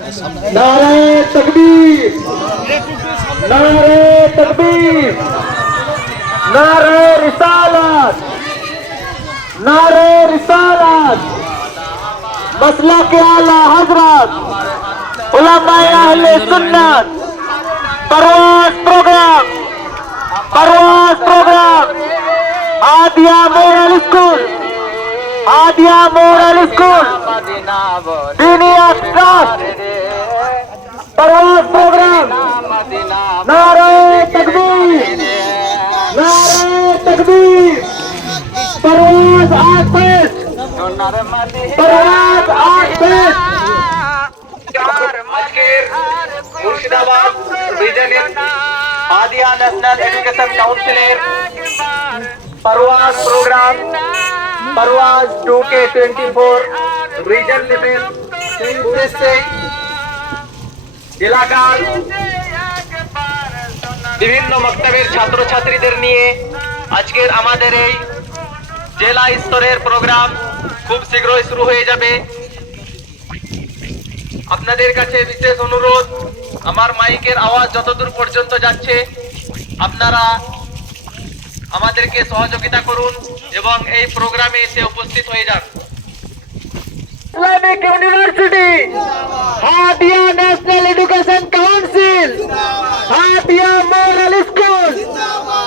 नारे तकबीर, नारे तकबीर, नारे रिसालत, नारे रिसालत, मसला के आला हजरत, उलमाए अहले सुन्नत, Parwaz program, Parwaz program, Hadia moral school, Hadia moral school, दीनी ट्रस्ट, परवाज प्रोग्राम, नारे तकबीर, नारे तकबीर, परवाज आठ पेश, परवाज आठ पेश। Murshidabad region Hadia national education counsellor Parwaz program Parwaz 2K24 region level সেই উদ্দেশ্যে এলাকার বিভিন্ন মক্তবের ছাত্রছাত্রীদের নিয়ে আজকের আমাদের এই জেলা স্তরের প্রোগ্রাম খুব শীঘ্রই শুরু হয়ে যাবে। আপনাদের কাছে বিশেষ অনুরোধ, আমার মাইকের আওয়াজ যতদূর পর্যন্ত যাচ্ছে আপনারা আমাদেরকে সহযোগিতা করুন এবং এই প্রোগ্রামে এসে উপস্থিত হয়ে যান। Islamic university, Hadia national education council, Hadia moral school,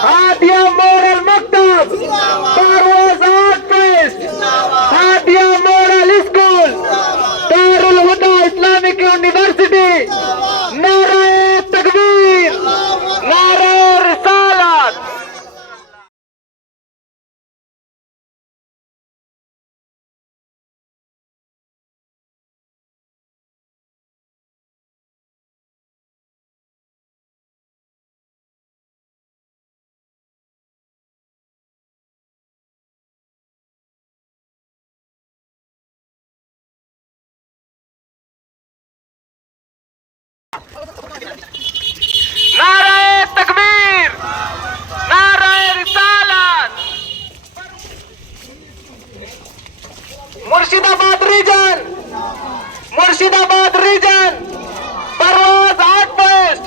Hadia moral মক্তব, Parwaz art fest, Hadia moral school, Darul Huda Islamic university, নারায়ে তাকবীর, নারায়ে রিসালাত। नारे तकबीर, नारे रिसालत। Murshidabad region, Murshidabad region, Parwaz art fest,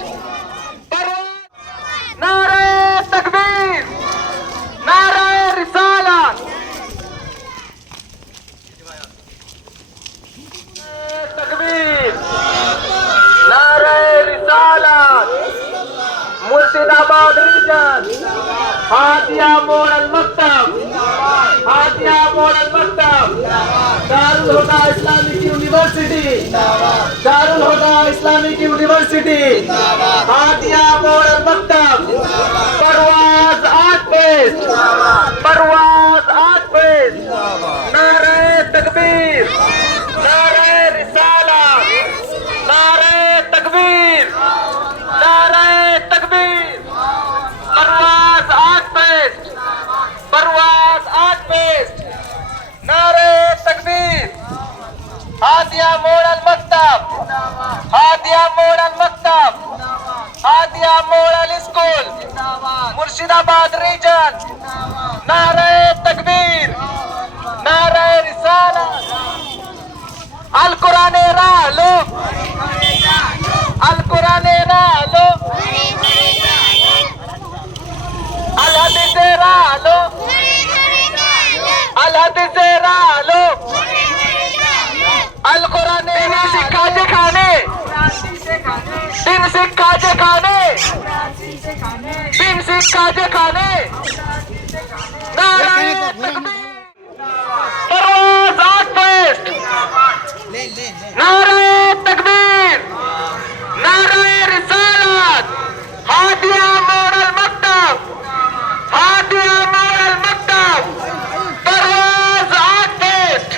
नारे तकबीर, नारे रिसालत, तकबीर, नारे रिसालत। मुर्शिदाबाद रीजन, हादिया मोरल मक्तब, हादिया मोरल मक्तब, Darul Huda Islamic university, Darul Huda Islamic university, Hadia moral मक्तब, Parwaz art fest, Parwaz art fest, नारे तकबीर, नारे रिसालत, नारे तकबीर, नारे तकबीर, Parwaz art fest, Parwaz art fest, नारे तकबीर, हादिया मोरल मक्तब, हादिया मोरल मक्तब, Hadia moral school, Murshidabad region, नारे तकबीर, नारे रिसालत। अल कुराने रालो, अल कुराने रालो, अल हदीसे रालो, अल हदीसे रालो, अल कुराने सिक्का जे खाने, तीन सिक्का जे खाने, तीन सिक्का जे खाने, नारे तकबीर, परवाज आर्ट फेस्ट, नारे तकबीर, नारे रिसालत, हादिया मोरल मक्तब, हादिया मोरल मक्तब, Parwaz art fest,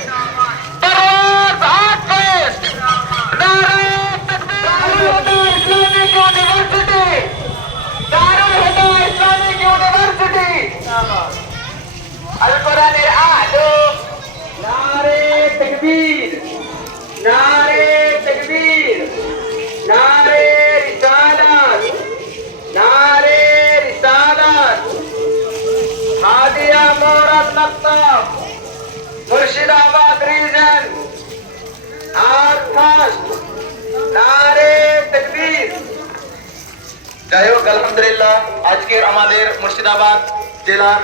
Parwaz art fest, नारे तकबीर। Darul Huda Islamic university, Darul Huda Islamic university, যাই হোক, আলহামদুলিল্লাহ, আজকের আমাদের মুর্শিদাবাদ জেলার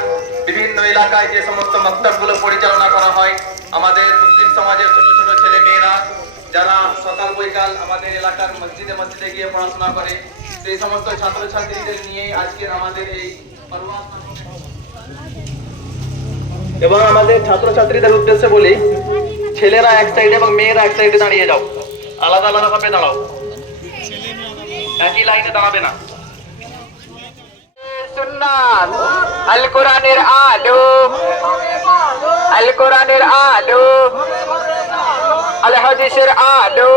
বিভিন্ন এলাকায় যে সমস্ত মক্তবগুলো পরিচালনা করা হয়, আমাদের মুসলিম সমাজের ছোট ছোট ছেলে মেয়েরা যারা সকাল বৈকাল আমাদের এলাকার মসজিদে মসজিদে গিয়ে পড়াশোনা করে, সেই সমস্ত ছাত্রছাত্রীদের নিয়ে আজকের আমাদের এই পরওয়াজ নামক। এবং আমাদের ছাত্রছাত্রীদের উদ্দেশ্যে বলি, ছেলেরা এক সাইডে এবং মেয়েরা এক সাইডে দাঁড়িয়ে যাও, আলাদা আলাদা ভাবে দাঁড়াও, একই লাইনে দাঁড়াবে না। সুন্নাত আল কোরআনের আলো, আল কোরআনের আলো, আল হাদিসের আলো,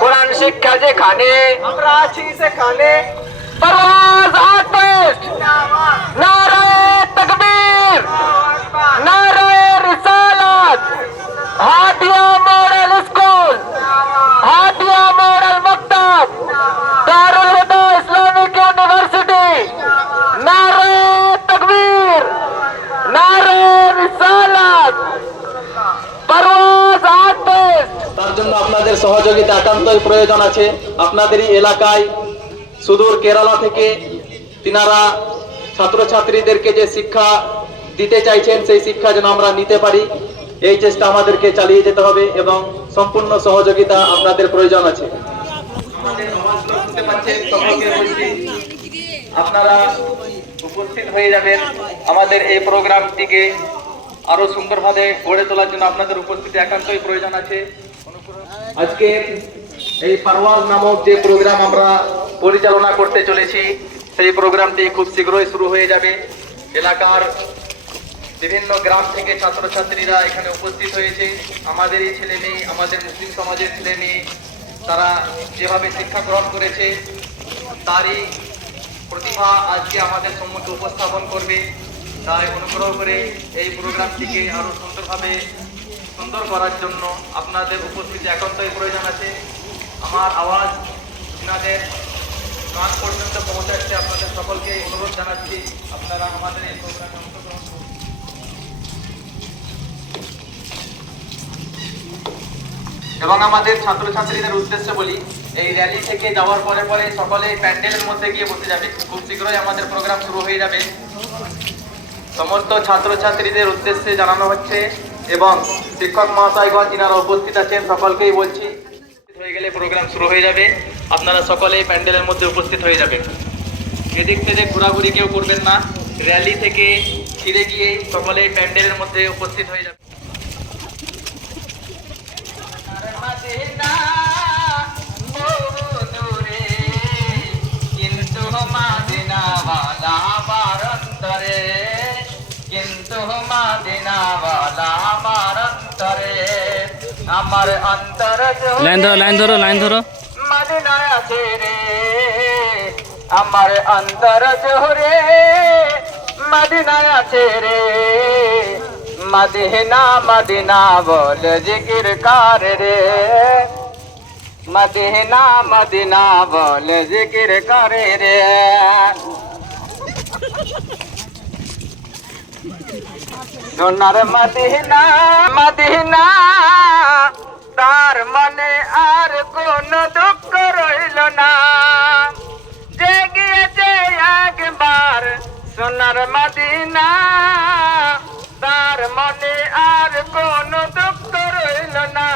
কোরআন শিক্ষা যেখানে আমরা আছি সেখানে পরওয়াজ আট পেস্ট, নারায়ে তাকবীর, নারায়ে রিসালাত, হাদিয়া মডেল স্কুল, হাদিয়া মডেল মক্তব, দারুল হুদা ইসলামিক ইউনিভার্সিটি, নারায়ে তাকবীর, নারায়ে রিসালাত, পরওয়াজ আট পেস্ট। তার জন্য আপনাদের সহযোগিতা একান্তই প্রয়োজন আছে। আপনাদেরই এলাকায় সুদূর কেরালা থেকে তিনারা ছাত্রছাত্রীদেরকে যে শিক্ষা দিতে চাইছেন, সেই শিক্ষা যেন আমরা নিতে পারি, এই চেষ্টা আমাদেরকে চালিয়ে যেতে হবে এবং সম্পূর্ণ সহযোগিতা আপনাদের প্রয়োজন আছে। আমাদের আওয়াজগুলো শুনতে পাচ্ছেন, সকলকে বলছি আপনারা উপস্থিত হয়ে যাবেন। আমাদের এই প্রোগ্রামটিকে আরো সুন্দরভাবে গড়ে তোলার জন্য আপনাদের উপস্থিতি একান্তই প্রয়োজন আছে। আজকে এই পরওয়াজ নামক যে প্রোগ্রাম আমরা পরিচালনা করতে চলেছি, সেই প্রোগ্রামটি খুব শীঘ্রই শুরু হয়ে যাবে। এলাকার বিভিন্ন গ্রাম থেকে ছাত্রছাত্রীরা এখানে উপস্থিত হয়েছে। আমাদের এই ছেলে মেয়ে, আমাদের মুসলিম সমাজের ছেলে মেয়ে, তারা যেভাবে শিক্ষা গ্রহণ করেছে তারই প্রতিভা আজকে আমাদের সম্মুখে উপস্থাপন করবে। তাই অনুগ্রহ করে এই প্রোগ্রামটিকে আরো সুন্দর করার জন্য আপনাদের উপস্থিতি একান্তই প্রয়োজন আছে। আমার আওয়াজ আপনাদের কান পর্যন্ত পৌঁছাচ্ছে, আপনাদের সকলকে অনুরোধ জানাচ্ছি আপনারা আমাদের এই প্রোগ্রামে অংশগ্রহণ করুন। এবং আমাদের ছাত্রছাত্রীদের উদ্দেশ্যে বলি, এই র্যালি থেকে যাওয়ার পরে পরে সকলে প্যান্ডেলের মধ্যে গিয়ে বসে যাবে। খুব শীঘ্রই আমাদের প্রোগ্রাম শুরু হয়ে যাবে। সমস্ত ছাত্রছাত্রীদের উদ্দেশ্যে জানানো হচ্ছে এবং শিক্ষক মহাশয়গণ যিনারা উপস্থিত আছেন সকলকেই বলছি, হয়ে গেলে প্রোগ্রাম শুরু হয়ে যাবে। আপনারা সকলেই প্যান্ডেলের মধ্যে উপস্থিত হয়ে যাবেন। এদিক থেকে ঘোরাঘুরি কেউ করবেন না, র্যালি থেকে ফিরে গিয়ে সকলেই প্যান্ডেলের মধ্যে উপস্থিত হয়ে যাবে। আমার অন্তর লাইন ধরো মদিনায় আছে রে, আমার অন্তর জোরে মদিনায় আছে রে, মদিনা মদিনা বল জিকির কার রে, মদিনা মদিনা বল জিকির করে রে। সোনার মদিনা মদিনা, তার মনে আর কোন দুঃখ রইল না, যে গিয়েছে একবার সোনার মদিনা, তার মনে আর কোন দুঃখ রইল না।